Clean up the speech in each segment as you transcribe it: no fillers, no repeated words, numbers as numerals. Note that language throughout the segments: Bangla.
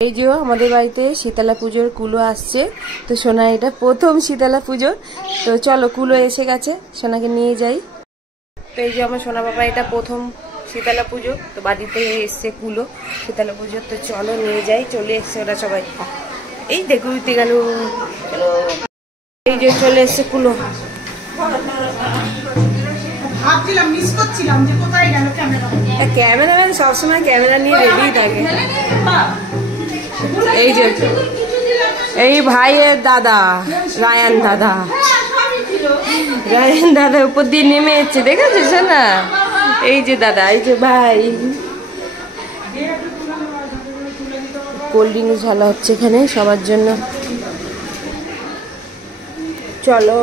এই যে আমাদের বাড়িতে শীতলা পুজোর কুলো আসছে। তো সোনা এটা প্রথম শীতলা পুজো, তো চলো কুলো এসে গেছে, সোনাকে নিয়ে যাই। তো এই যে আমার সোনা বাবা এটা প্রথম শীতলা পুজো, তো বাড়িতে এসছে কুলো শীতলা পুজো, তো চলো নিয়ে যাই। চলে এসছে ওরা সবাই, এই দেখো উঠতে গেল। এই যে চলে এসছে কুলো। ক্যামেরাম্যান সবসময় ক্যামেরা নিয়ে রেডি থাকে। এই যে এই ভাইয়ের দাদা রায়ান দাদা, রায়ান দাদা উপর দিয়ে নেমে এসছে, দেখেছিস না? এই যে দাদা, এই যে ভাই। কোল্ড ড্রিঙ্কস ঢালা হচ্ছে এখানে সবার জন্য। চলো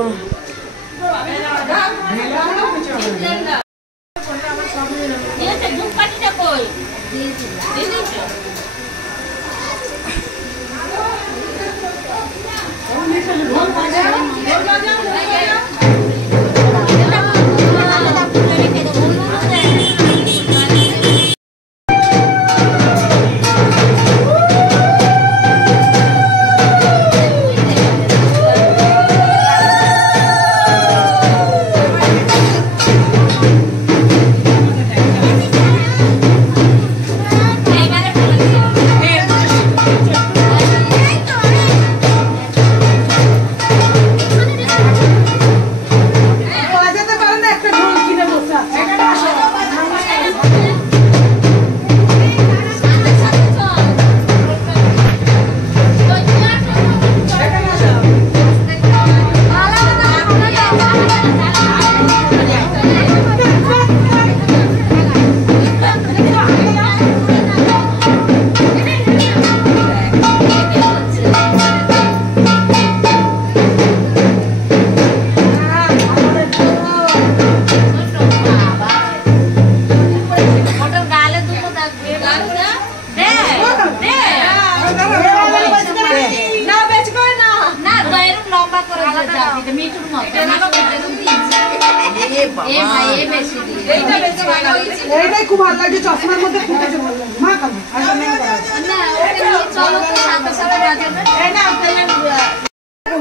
খুব ভালো লাগে, চশমার মধ্যে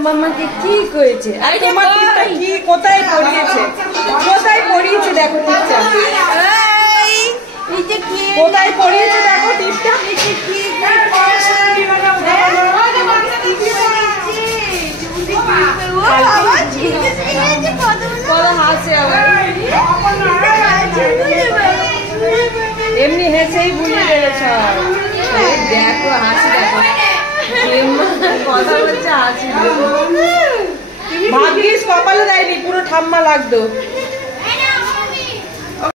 মামাকে কি করেছে, কি কোথায় পড়িয়েছে, কোথায় পড়িয়েছে দেখো টিপটা, কোথায় পড়িয়েছে দেখো টিপটা। এমনি হেসেই ভুলে গেছ, দেখো হাসি, দেখো কথা বলছে হাসি। ভাগ্যিস কপালে দেয়নি, পুরো ঠাম্মা লাগতো।